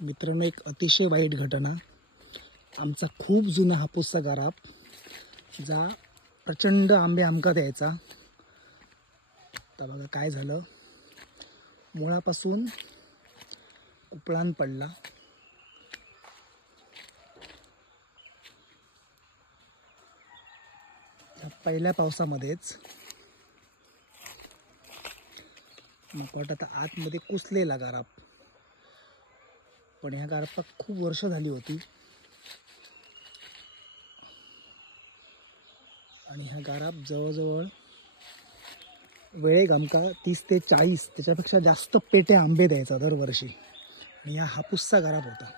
मित्रांनो, एक अतिशय वाईट घटना. आमचा खूप जुना हापूसचा गाराप जा प्रचंड आंबे आमका द्यायचा. तर बघा काय झालं, मुळापासून उपळान पडला. पहिल्या पावसामध्येच मग वाटत आतमध्ये कुसलेला गाराप. पण ह्या गारपाक खूप वर्ष झाली होती आणि ह्या गाराप जवळजवळ वेळेक आमका 30 ते 40 त्याच्यापेक्षा जास्त पेटे आंबे द्यायचा दरवर्षी. आणि हा हापूसचा गाराप होता.